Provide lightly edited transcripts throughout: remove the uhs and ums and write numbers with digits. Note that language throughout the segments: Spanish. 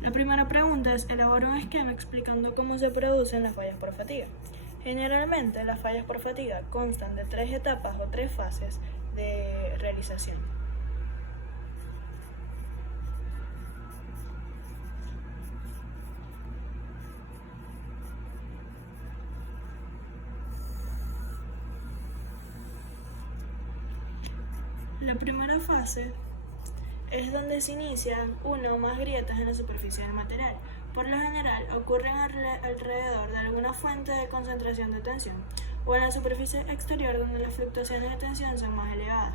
La primera pregunta es: elabora un esquema explicando cómo se producen las fallas por fatiga. Generalmente, las fallas por fatiga constan de 3 etapas o 3 fases de realización. La primera fase es donde se inician una o más grietas en la superficie del material. Por lo general, ocurren alrededor de alguna fuente de concentración de tensión o en la superficie exterior donde las fluctuaciones de tensión son más elevadas.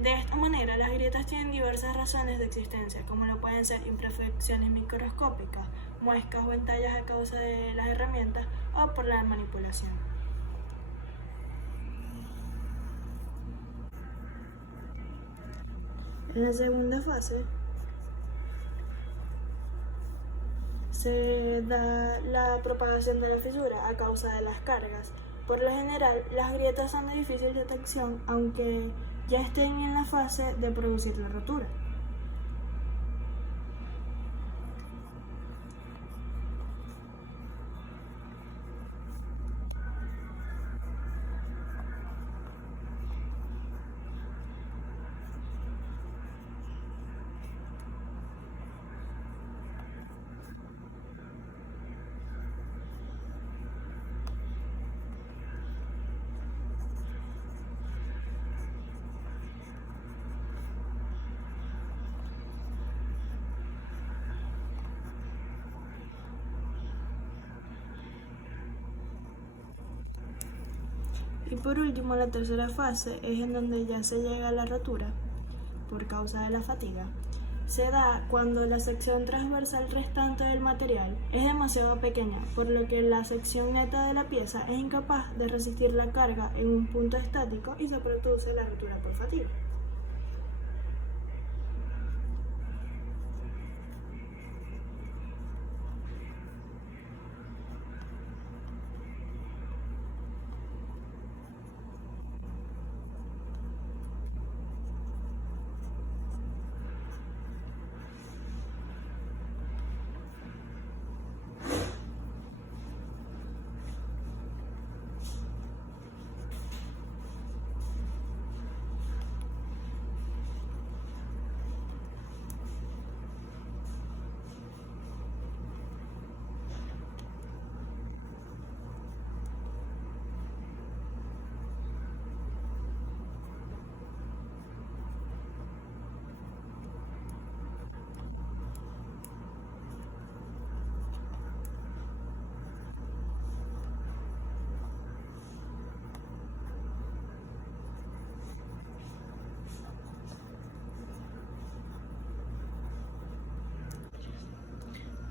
De esta manera, las grietas tienen diversas razones de existencia, como lo pueden ser imperfecciones microscópicas, muescas o entallas a causa de las herramientas o por la manipulación. En la segunda fase se da la propagación de la fisura a causa de las cargas. Por lo general, las grietas son de difícil detección, aunque ya estén en la fase de producir la rotura. Y por último, la tercera fase es en donde ya se llega a la rotura por causa de la fatiga. Se da cuando la sección transversal restante del material es demasiado pequeña, por lo que la sección neta de la pieza es incapaz de resistir la carga en un punto estático y se produce la rotura por fatiga.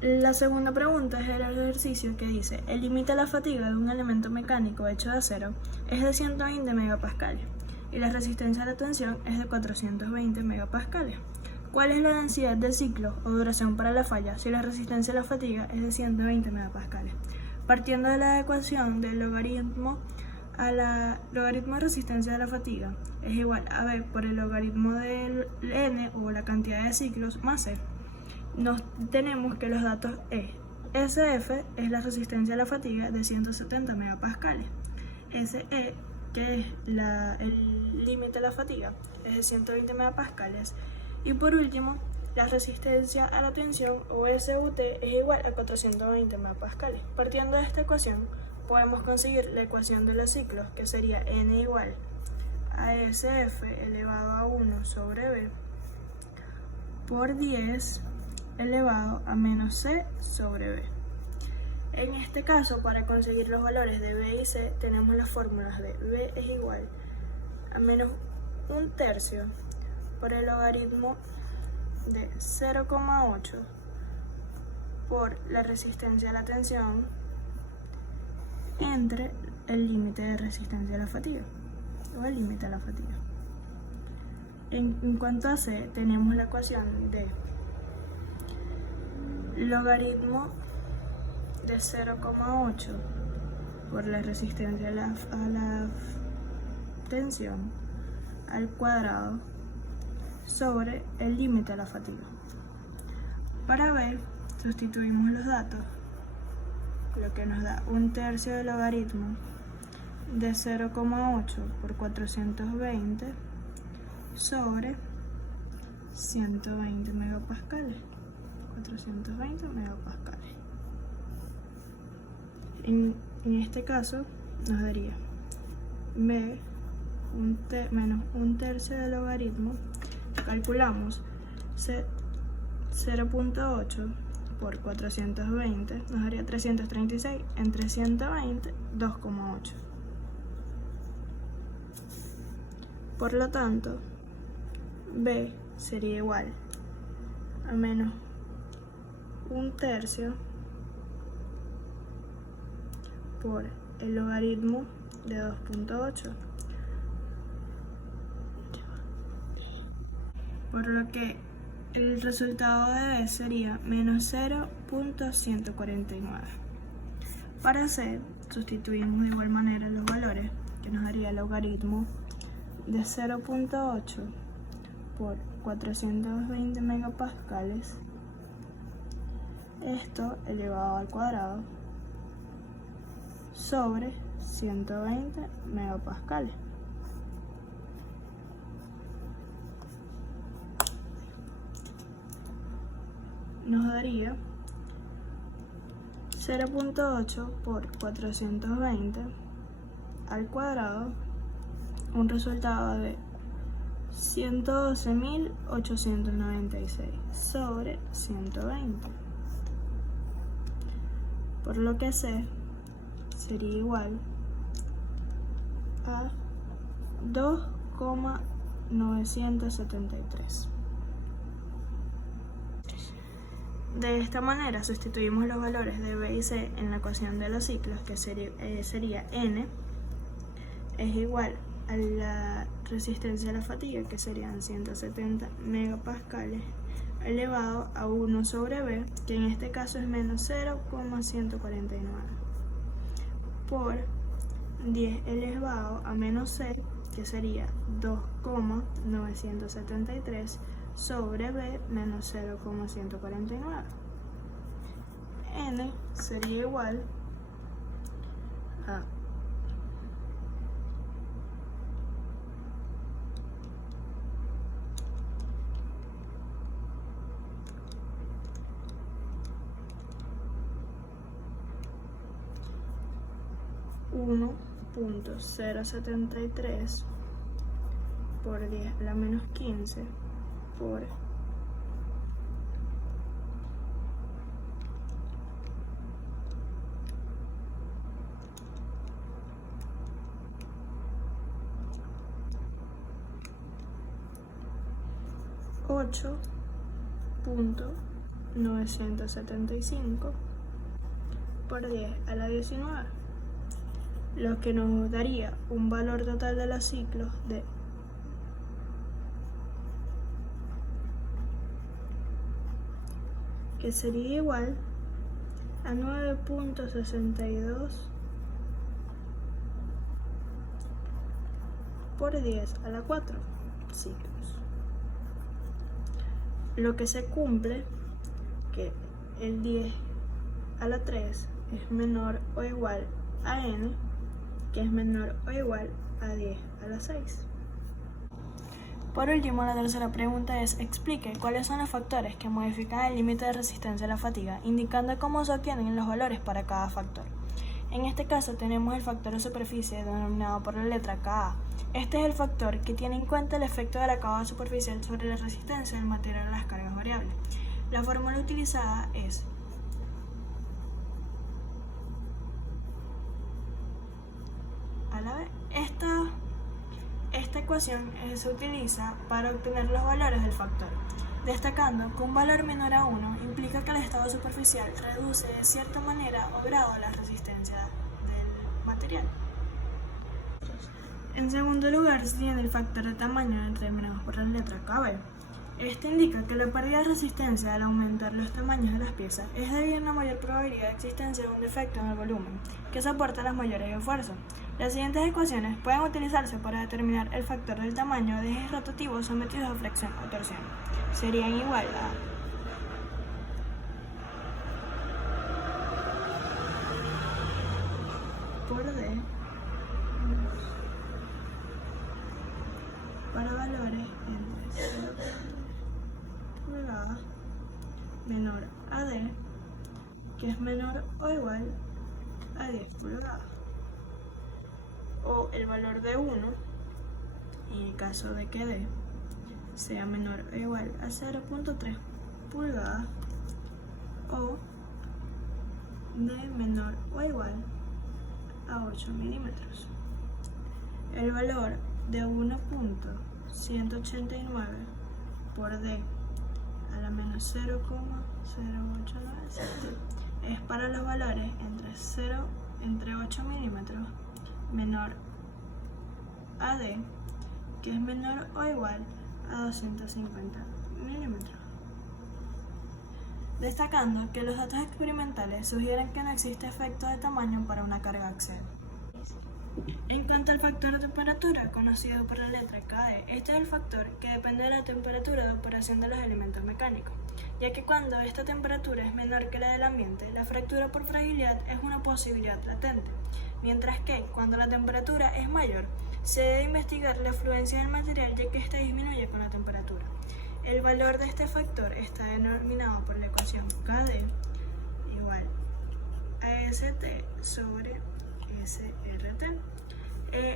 La segunda pregunta es el ejercicio que dice: el límite a la fatiga de un elemento mecánico hecho de acero es de 120 megapascales y la resistencia a la tensión es de 420 megapascales. ¿Cuál es la densidad del ciclo o duración para la falla si la resistencia a la fatiga es de 120 megapascales? Partiendo de la ecuación del logaritmo de resistencia de la fatiga es igual a B por el logaritmo del N o la cantidad de ciclos más C. Tenemos que los datos SF es la resistencia a la fatiga de 170 megapascales. SE, que es el límite a la fatiga, es de 120 megapascales. Y por último, la resistencia a la tensión o SUT es igual a 420 megapascales. Partiendo de esta ecuación, podemos conseguir la ecuación de los ciclos, que sería N igual a SF elevado a 1 sobre B por 10 elevado a menos C sobre B. En este caso, para conseguir los valores de B y C, tenemos las fórmulas de B es igual a menos 1/3 por el logaritmo de 0,8 por la resistencia a la tensión entre el límite de resistencia a la fatiga o el límite a la fatiga. En cuanto a C, tenemos la ecuación de logaritmo de 0,8 por la resistencia a la tensión al cuadrado sobre el límite a la fatiga. Para ver, sustituimos los datos, lo que nos da 1/3 del logaritmo de 0,8 por 420 sobre 120 megapascales. 420 megapascales. En este caso nos daría b menos 1/3 del logaritmo. Calculamos 0.8 por 420 nos daría 336. Entre 120, 2,8. Por lo tanto, b sería igual a menos 1/3 por el logaritmo de 2.8. Por lo que el resultado de b sería menos 0.149. Para c, sustituimos de igual manera los valores, que nos daría el logaritmo de 0.8 por 420 megapascales, esto elevado al cuadrado, sobre 120 megapascales. Nos daría 0.8 por 420 al cuadrado, un resultado de 112.896 sobre 120. Por lo que c sería igual a 2,973. De esta manera sustituimos los valores de b y c en la ecuación de los ciclos, que sería n es igual a la resistencia a la fatiga, que serían 170 megapascales, elevado a 1 sobre b, que en este caso es menos 0,149, por 10 elevado a menos c, que sería 2,973 sobre b menos 0,149. N sería igual a 1.073 por 10 a la menos 15 por 8.975 por 10 a la 19, lo que nos daría un valor total de los ciclos de 9.62 sería igual a 9.62 por 10 a la 4 ciclos. Lo que se cumple que el 10 a la 3 es menor o igual a n, que es menor o igual a 10 a la 6. Por último, la tercera pregunta es: explique cuáles son los factores que modifican el límite de resistencia a la fatiga, indicando cómo se obtienen los valores para cada factor. En este caso tenemos el factor de superficie denominado por la letra Ka. Este es el factor que tiene en cuenta el efecto del acabado superficial sobre la resistencia del material a las cargas variables. La fórmula utilizada es esta ecuación se utiliza para obtener los valores del factor, destacando que un valor menor a 1 implica que el estado superficial reduce de cierta manera o grado la resistencia del material. En segundo lugar, se tiene el factor de tamaño determinado por la letra KB. Este indica que la pérdida de resistencia al aumentar los tamaños de las piezas es debido a una mayor probabilidad de existencia de un defecto en el volumen, que soporta las mayores esfuerzos. Las siguientes ecuaciones pueden utilizarse para determinar el factor del tamaño de ejes rotativos sometidos a flexión o torsión. Serían igual a menor a D, que es menor o igual a 10 pulgadas. O el valor de 1, en el caso de que D sea menor o igual a 0.3 pulgadas, o D menor o igual a 8 milímetros. El valor de 1.189 por D a la menos 0,0897 es para los valores entre 8 milímetros menor a D, que es menor o igual a 250 milímetros. Destacando que los datos experimentales sugieren que no existe efecto de tamaño para una carga axial. En cuanto al factor de temperatura, conocido por la letra KE, este es el factor que depende de la temperatura de operación de los elementos mecánicos, ya que cuando esta temperatura es menor que la del ambiente, la fractura por fragilidad es una posibilidad latente, mientras que cuando la temperatura es mayor, se debe investigar la fluencia del material ya que ésta disminuye con la temperatura. El valor de este factor está denominado por la ecuación KD igual a ST sobre SRT.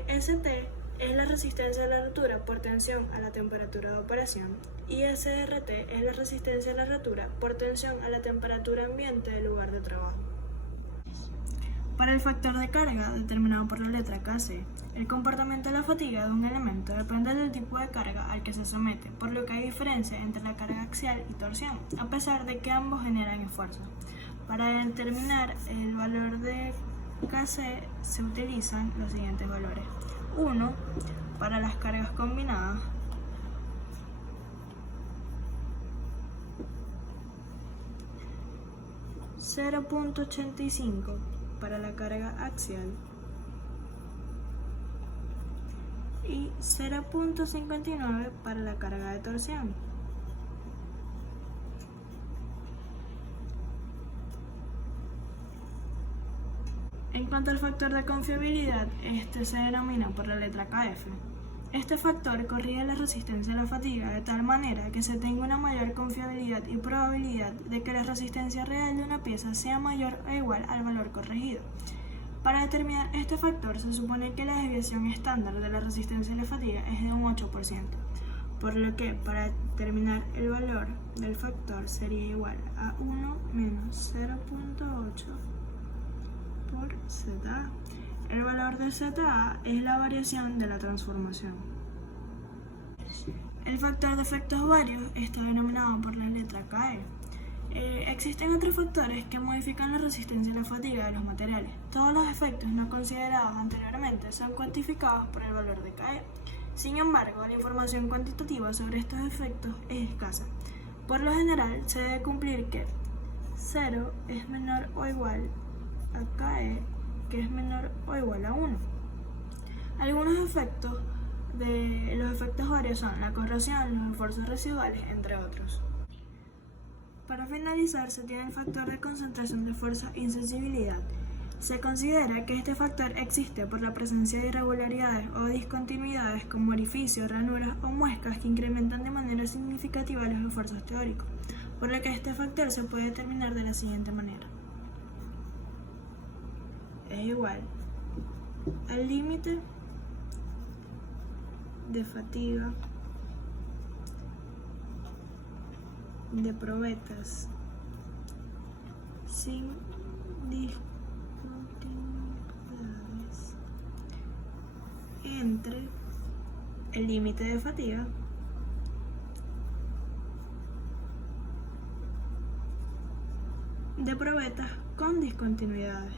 ST es la resistencia a la rotura por tensión a la temperatura de operación y SRT es la resistencia a la rotura por tensión a la temperatura ambiente del lugar de trabajo. Para el factor de carga, determinado por la letra Kc, el comportamiento de la fatiga de un elemento depende del tipo de carga al que se somete, por lo que hay diferencia entre la carga axial y torsión, a pesar de que ambos generan esfuerzo. Para determinar el valor de Kc se utilizan los siguientes valores. 1 para las cargas combinadas, 0.85 para la carga axial y 0.59 para la carga de torsión. En cuanto al factor de confiabilidad, este se denomina por la letra Kf. Este factor corrige la resistencia a la fatiga de tal manera que se tenga una mayor confiabilidad y probabilidad de que la resistencia real de una pieza sea mayor o igual al valor corregido. Para determinar este factor se supone que la desviación estándar de la resistencia a la fatiga es de un 8%, por lo que para determinar el valor del factor sería igual a 1 menos 0.8 por ZA. El valor de ZA es la variación de la transformación. El factor de efectos varios está denominado por la letra KE. Existen otros factores que modifican la resistencia a la fatiga de los materiales. Todos los efectos no considerados anteriormente son cuantificados por el valor de KE. Sin embargo, la información cuantitativa sobre estos efectos es escasa. Por lo general, se debe cumplir que 0 es menor o igual a KE, que es menor o igual a 1. Algunos efectos de los efectos varios son la corrosión, los esfuerzos residuales, entre otros. Para finalizar, se tiene el factor de concentración de fuerza e insensibilidad. Se considera que este factor existe por la presencia de irregularidades o discontinuidades como orificios, ranuras o muescas que incrementan de manera significativa los esfuerzos teóricos, por lo que este factor se puede determinar de la siguiente manera. Es igual al límite de fatiga de probetas sin discontinuidades entre el límite de fatiga de probetas con discontinuidades.